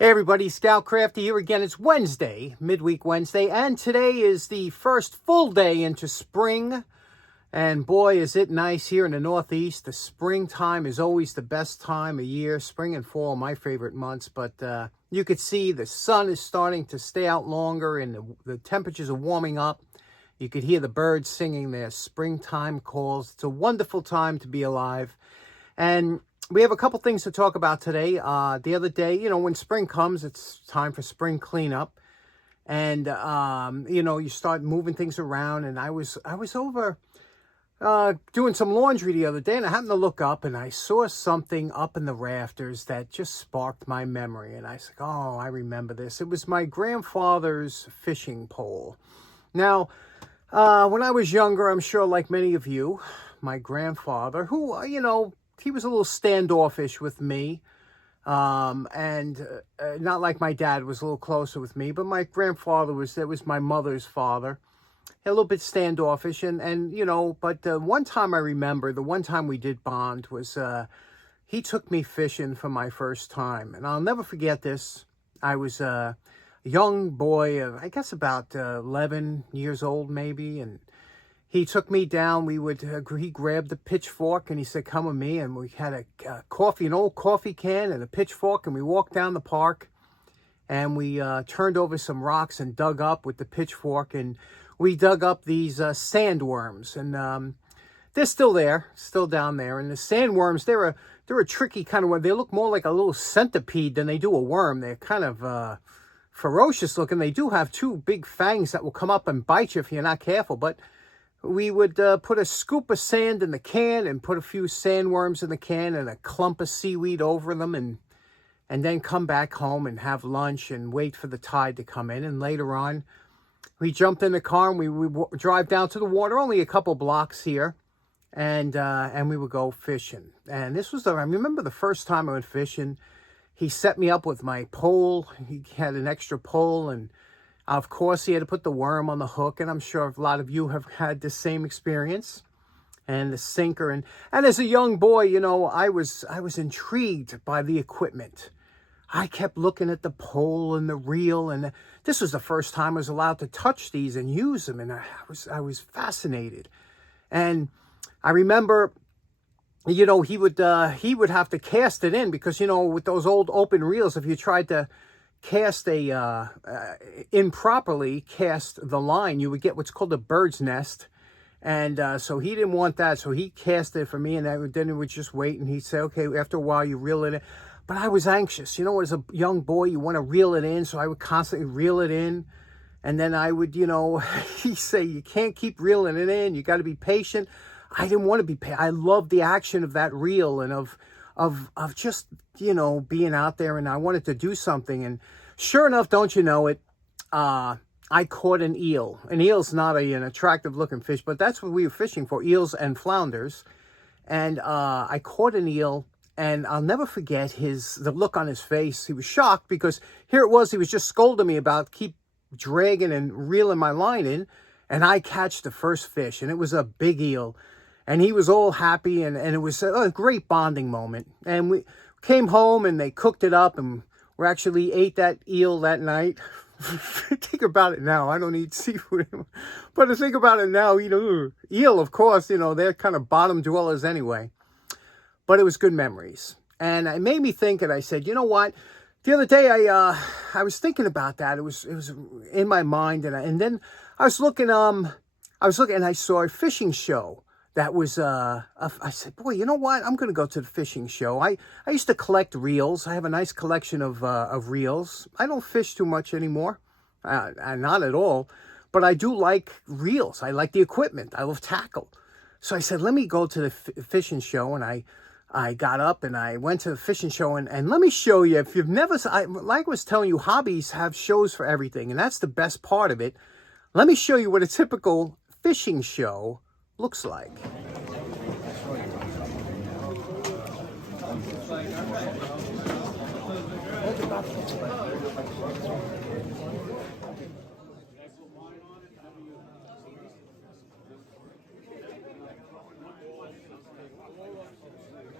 Hey everybody, Scout Crafty here again. It's Wednesday, midweek Wednesday, and today is the first full day into spring. And boy, is it nice here in the Northeast. The springtime is always the best time of year. Spring and fall, my favorite months. But you could see the sun is starting to stay out longer and the temperatures are warming up. You could hear the birds singing their springtime calls. It's a wonderful time to be alive. And we have a couple things to talk about today. The other day, when spring comes, it's time for spring cleanup. And, you start moving things around. And I was over doing some laundry the other day, and I happened to look up, and I saw something up in the rafters that just sparked my memory. And I said, oh, I remember this. It was my grandfather's fishing pole. Now, when I was younger, I'm sure like many of you, my grandfather, who, he was a little standoffish with me, and not like my dad was a little closer with me, but my grandfather was my mother's father, a little bit standoffish, but one time I remember, the one time we did bond was, he took me fishing for my first time, and I'll never forget this. I was a young boy, I guess about 11 years old maybe, and he took me down. He grabbed the pitchfork and he said, come with me. And we had an old coffee can and a pitchfork. And we walked down the park and we turned over some rocks and dug up with the pitchfork. And we dug up these sandworms. And they're still there, still down there. And the sandworms, they're a tricky kind of one. They look more like a little centipede than they do a worm. They're kind of ferocious looking. They do have two big fangs that will come up and bite you if you're not careful. But we would put a scoop of sand in the can and put a few sandworms in the can and a clump of seaweed over them and then come back home and have lunch and wait for the tide to come in. And later on, we jumped in the car and we would drive down to the water, only a couple blocks here, and we would go fishing. And I remember the first time I went fishing, he set me up with my pole. He had an extra pole, and of course, he had to put the worm on the hook, and I'm sure a lot of you have had the same experience, and the sinker. And as a young boy, I was intrigued by the equipment. I kept looking at the pole and the reel, and this was the first time I was allowed to touch these and use them, and I was fascinated. And I remember, he would have to cast it in because, with those old open reels, if you tried to improperly cast the line, you would get what's called a bird's nest. And so he didn't want that. So he cast it for me, and then it would just wait. And he'd say, okay, after a while you reel it in. But I was anxious. As a young boy, you want to reel it in. So I would constantly reel it in. And then I would, he'd say, you can't keep reeling it in. You got to be patient. I didn't want to be patient. I loved the action of that reel and of just, being out there, and I wanted to do something. And sure enough, don't you know it, I caught an eel. An eel's not an attractive looking fish, but that's what we were fishing for, eels and flounders. And I caught an eel, and I'll never forget the look on his face. He was shocked because here it was, he was just scolding me about keep dragging and reeling my line in, and I catch the first fish, and it was a big eel. And he was all happy, and it was a great bonding moment. And we came home, and they cooked it up, and we actually ate that eel that night. Think about it now. I don't eat seafood anymore. But to think about it now, eel, of course, they're kind of bottom dwellers anyway. But it was good memories. And it made me think, and I said, you know what? The other day, I was thinking about that. It was in my mind, and then I was looking, and I saw a fishing show. That was, I said, boy, you know what? I'm going to go to the fishing show. I used to collect reels. I have a nice collection of reels. I don't fish too much anymore, not at all. But I do like reels. I like the equipment. I love tackle. So I said, let me go to the fishing show. And I got up and I went to the fishing show. And let me show you, if you've never, like I was telling you, hobbies have shows for everything. And that's the best part of it. Let me show you what a typical fishing show looks like.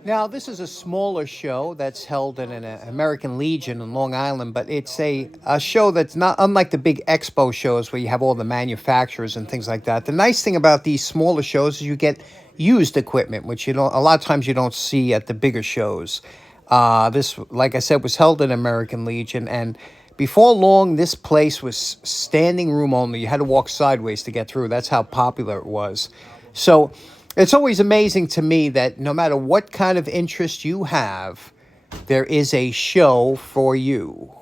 Now, this is a smaller show that's held in an American Legion in Long Island, but it's a show that's not unlike the big expo shows where you have all the manufacturers and things like that. The nice thing about these smaller shows is you get used equipment, which you don't a lot of times you don't see at the bigger shows. This, like I said, was held in American Legion, and before long, this place was standing room only. You had to walk sideways to get through. That's how popular it was. So it's always amazing to me that no matter what kind of interest you have, there is a show for you.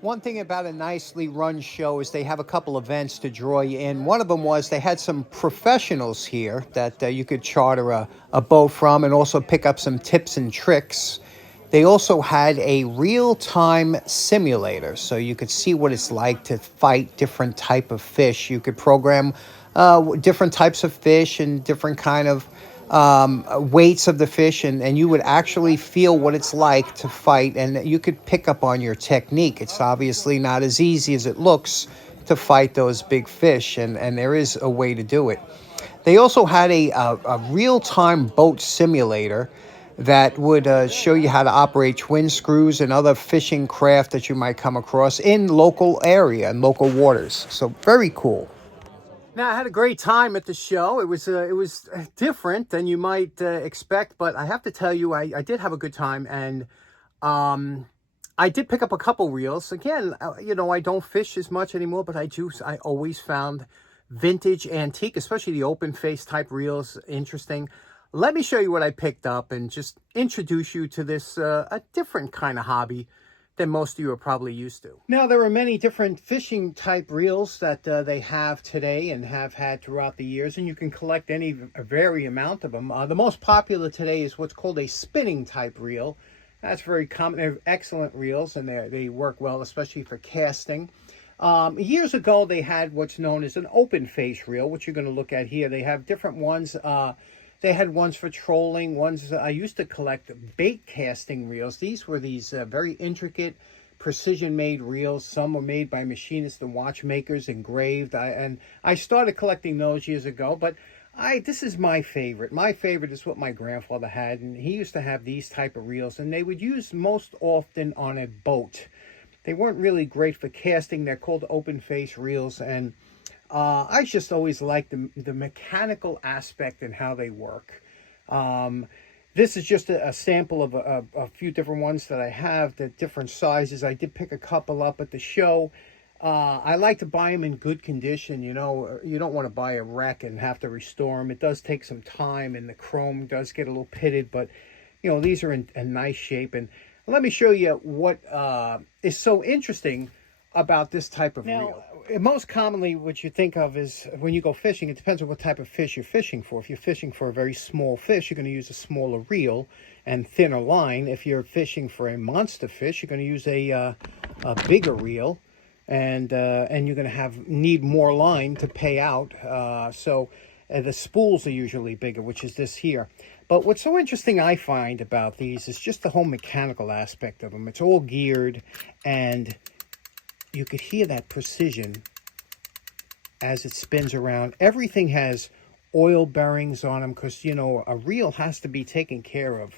One thing about a nicely run show is they have a couple events to draw you in. One of them was they had some professionals here that you could charter a boat from and also pick up some tips and tricks. They also had a real-time simulator, so you could see what it's like to fight different type of fish. You could program different types of fish and different kind of weights of the fish, and you would actually feel what it's like to fight, and you could pick up on your technique. It's obviously not as easy as it looks to fight those big fish, and there is a way to do it. They also had a real-time boat simulator that would show you how to operate twin screws and other fishing craft that you might come across in local area and local waters. So very cool. Now, I had a great time at the show. It was different than you might expect, but I have to tell you, I did have a good time, and I did pick up a couple reels. Again, I don't fish as much anymore, but I always found vintage antique, especially the open face type reels, interesting. Let me show you what I picked up and just introduce you to this a different kind of hobby than most of you are probably used to. Now, there are many different fishing type reels that they have today and have had throughout the years, and you can collect a vary amount of them. The most popular today is what's called a spinning type reel. That's very common. They're excellent reels, and they work well, especially for casting. Years ago, they had what's known as an open face reel, which you're going to look at here. They have different ones. They had ones for trolling, ones I used to collect bait casting reels. These were very intricate, precision-made reels. Some were made by machinists and watchmakers, engraved. And I started collecting those years ago, but this is my favorite. My favorite is what my grandfather had, and he used to have these type of reels, and they would use most often on a boat. They weren't really great for casting. They're called open face reels, and I just always like the mechanical aspect and how they work. This is just a sample of a few different ones that I have, the different sizes. I did pick a couple up at the show. I like to buy them in good condition. You don't want to buy a wreck and have to restore them. It does take some time, and the chrome does get a little pitted, but these are in nice shape. And let me show you what is so interesting about this type of reel. Most commonly, what you think of is when you go fishing, it depends on what type of fish you're fishing for. If you're fishing for a very small fish, you're going to use a smaller reel and thinner line. If you're fishing for a monster fish, you're going to use a bigger reel, and you're going to need more line to pay out. So the spools are usually bigger, which is this here. But what's so interesting I find about these is just the whole mechanical aspect of them. It's all geared, and you could hear that precision as it spins around. Everything has oil bearings on them because, a reel has to be taken care of.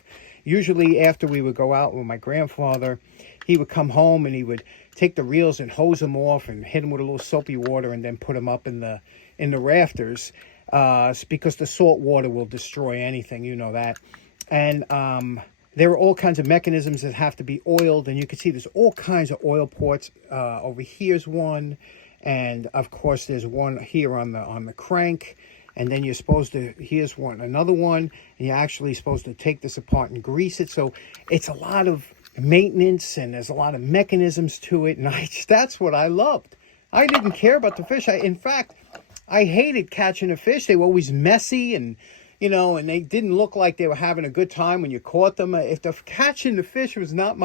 Usually after we would go out with my grandfather, he would come home and he would take the reels and hose them off and hit them with a little soapy water and then put them up in the rafters because the salt water will destroy anything, that. And there are all kinds of mechanisms that have to be oiled, and you can see there's all kinds of oil ports. Over here's one, and of course there's one here on the crank, and then here's another one, and you're actually supposed to take this apart and grease it. So it's a lot of maintenance, and there's a lot of mechanisms to it, and that's what I loved. I didn't care about the fish. In fact, I hated catching a fish. They were always messy, and and they didn't look like they were having a good time when you caught them. If the catching the fish was not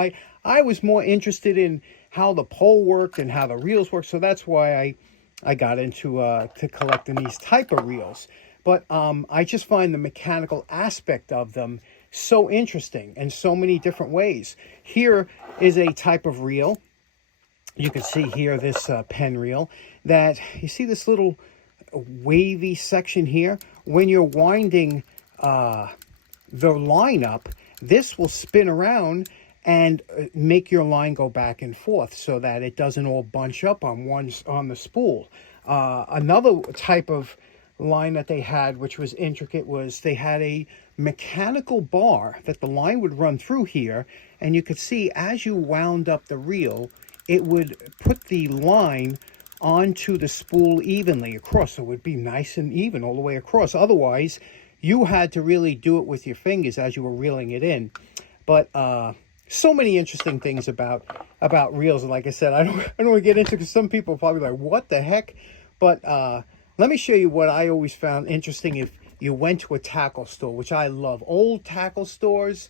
I was more interested in how the pole worked and how the reels work. So that's why I got into to collecting these type of reels. But I just find the mechanical aspect of them so interesting in so many different ways. Here is a type of reel. You can see here this Penn reel that you see this little wavy section here. When you're winding the line up, this will spin around and make your line go back and forth so that it doesn't all bunch up on the spool. Another type of line that they had, which was intricate, was they had a mechanical bar that the line would run through here, and you could see as you wound up the reel, it would put the line onto the spool evenly across, so it would be nice and even all the way across. Otherwise, you had to really do it with your fingers as you were reeling it in. But so many interesting things about reels, and like I said, I don't want to get into, because some people are probably like, what the heck? But let me show you what I always found interesting if you went to a tackle store, which I love. Old tackle stores,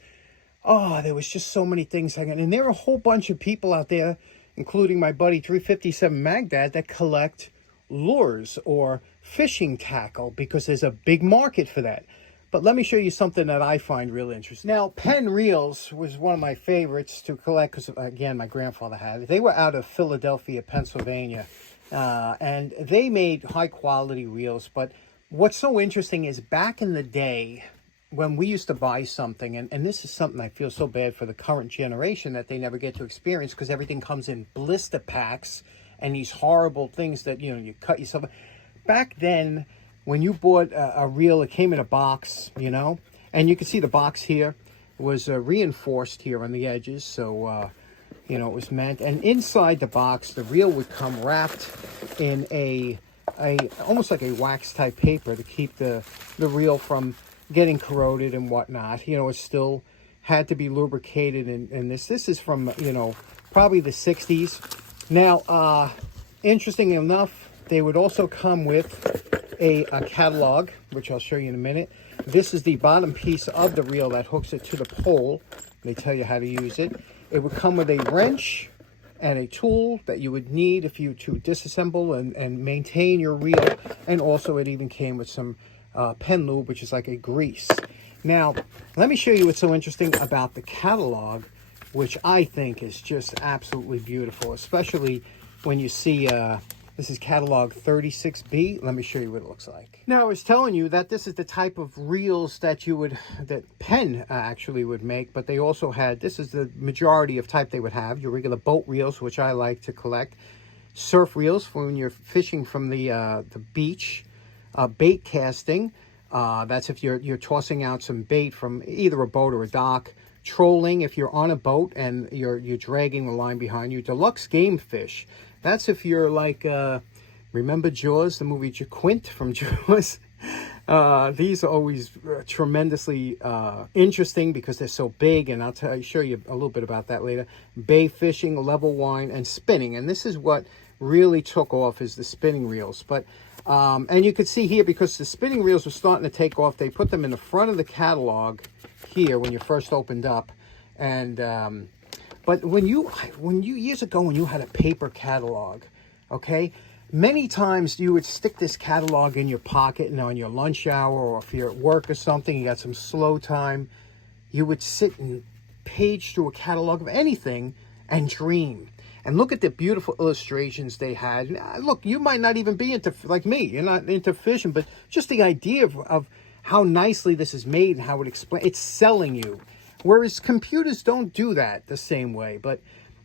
oh, there was just so many things hanging. And there are a whole bunch of people out there, including my buddy 357 Magdad, that collect lures or fishing tackle because there's a big market for that. But let me show you something that I find really interesting. Now, Penn Reels was one of my favorites to collect because, again, my grandfather had it. They were out of Philadelphia, Pennsylvania, and they made high-quality reels. But what's so interesting is back in the day when we used to buy something, and this is something I feel so bad for the current generation that they never get to experience because everything comes in blister packs and these horrible things that, you cut yourself. Back then, when you bought a reel, it came in a box, and you can see the box here was reinforced here on the edges. So, it was meant. And inside the box, the reel would come wrapped in a almost like a wax type paper to keep the reel from getting corroded and whatnot. It still had to be lubricated. And this is from, probably the 60s. Now, interesting enough, they would also come with a catalog, which I'll show you in a minute. This is the bottom piece of the reel that hooks it to the pole. They tell you how to use it. It would come with a wrench and a tool that you would need if you to disassemble and maintain your reel. And also it even came with some Penn lube, which is like a grease. Now, let me show you what's so interesting about the catalog, which I think is just absolutely beautiful, especially when you see this is catalog 36B. Let me show you what it looks like. Now, I was telling you that this is the type of reels that Penn actually would make, but they also had, this is the majority of type they would have, your regular boat reels, which I like to collect, surf reels for when you're fishing from the beach, bait casting, that's if you're tossing out some bait from either a boat or a dock, trolling if you're on a boat and you're dragging the line behind you, deluxe game fish. That's if you're like, remember Jaws, the movie Quint from Jaws? These are always tremendously interesting because they're so big, and I'll show you a little bit about that later. Bay fishing, level wine, and spinning. And this is what really took off, is the spinning reels. But and you can see here, because the spinning reels were starting to take off, they put them in the front of the catalog here when you first opened up. And but when you years ago, when you had a paper catalog, okay, many times you would stick this catalog in your pocket, and on your lunch hour, or if you're at work or something, you got some slow time, you would sit and page through a catalog of anything and dream. And look at the beautiful illustrations they had. Look, you might not even be into, like me, you're not into fishing, but just the idea of how nicely this is made and how it's selling you. Whereas computers don't do that the same way. But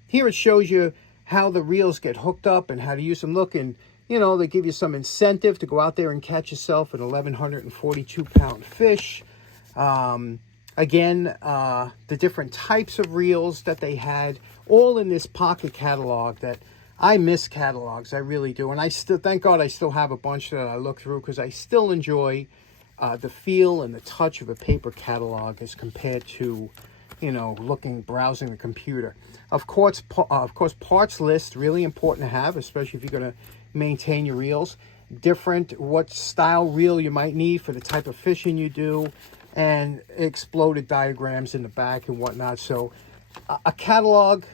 here it shows you how the reels get hooked up and how to use them. Look, and they give you some incentive to go out there and catch yourself an 1,142-pound fish. Again, the different types of reels that they had, all in this pocket catalog. That I miss catalogs, I really do. And I still, thank God, I still have a bunch that I look through, because I still enjoy the feel and the touch of a paper catalog as compared to, browsing the computer. Of course, parts list, really important to have, especially if you're going to maintain your reels. What style reel you might need for the type of fishing you do, and exploded diagrams in the back and whatnot. So a catalog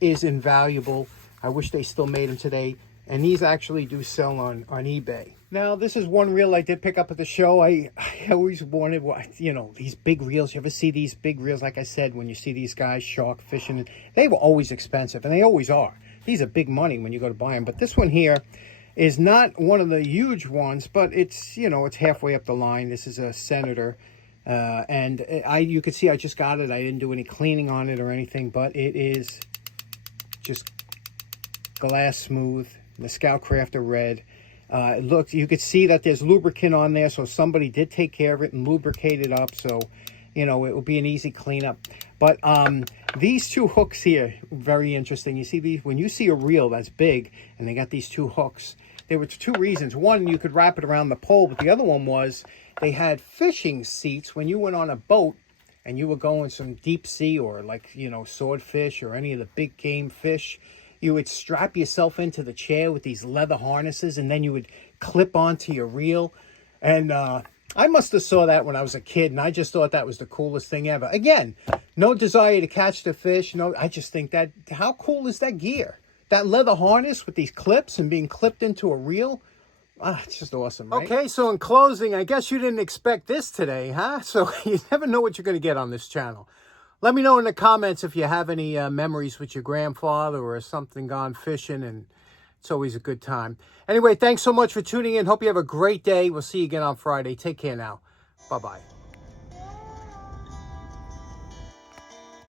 is invaluable. I wish they still made them today. And these actually do sell on eBay. Now, this is one reel I did pick up at the show. I always wanted, you know, these big reels. You ever see these big reels? Like I said, when you see these guys shark fishing, they were always expensive, and they always are. These are big money when you go to buy them. But this one here is not one of the huge ones, but it's, you know, it's halfway up the line. This is a Senator. And you can see I just got it. I didn't do any cleaning on it or anything, but it is just glass smooth. The Scout Crafter red. Look, you could see that there's lubricant on there, so somebody did take care of it and lubricate it up, so, you know, it will be an easy cleanup. But these two hooks here, very interesting. You see these, when you see a reel that's big and they got these two hooks, there were two reasons. One, you could wrap it around the pole, but the other one was they had fishing seats when you went on a boat and you were going some deep sea or, like, you know, swordfish or any of the big game fish. You would strap yourself into the chair with these leather harnesses, and then you would clip onto your reel. And I must have saw that when I was a kid, and I just thought that was the coolest thing ever. Again, no desire to catch the fish. No, I just think that, how cool is that gear? That leather harness with these clips and being clipped into a reel. It's just awesome, right? Okay, so in closing, I guess you didn't expect this today, huh? So you never know what you're going to get on this channel. Let me know in the comments if you have any memories with your grandfather or something gone fishing, and it's always a good time. Anyway, thanks so much for tuning in. Hope you have a great day. We'll see you again on Friday. Take care now. Bye-bye.